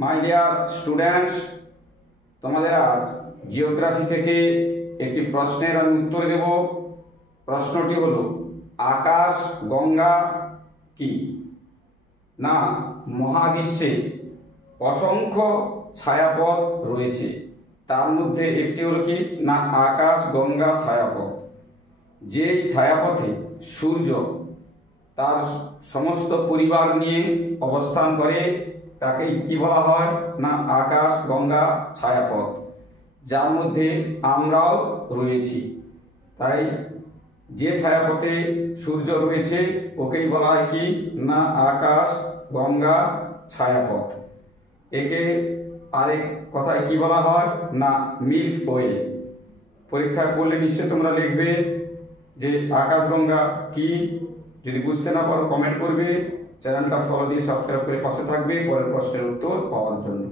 My dear students, তোমাদের আজ geography থেকে একটি প্রশ্নের আমি উত্তর দেব। প্রশ্নটি হলো, আকাশ গঙ্গা কি? না, মহাবিশ্বে অসংখ্য ছায়াপথ রয়েছে, তার মধ্যে একটি হলো কি না আকাশ গঙ্গা ছায়াপথ। যেই ছায়াপথে সূর্য তার সমস্ত পরিবার নিয়ে অবস্থান করে তাকে কি বলা হয় না আকাশ গঙ্গা ছায়াপথ, যার মধ্যে আমরাও রয়েছি। তাই যে ছায়াপথে সূর্য রয়েছে ওকেই বলা হয় কি না আকাশ গঙ্গা ছায়াপথ। একে আরেক কথায় কি বলা হয় না মিল্কি ওয়ে। পরীক্ষায় পড়লে নিশ্চয়ই তোমরা লিখবে যে আকাশ গঙ্গা কি। যদি বুঝতে না পারো কমেন্ট করবে, চ্যানেলটা ফলো দিয়ে সাবস্ক্রাইব করে পাশে থাকবে পরের প্রশ্নের উত্তর পাওয়ার জন্য।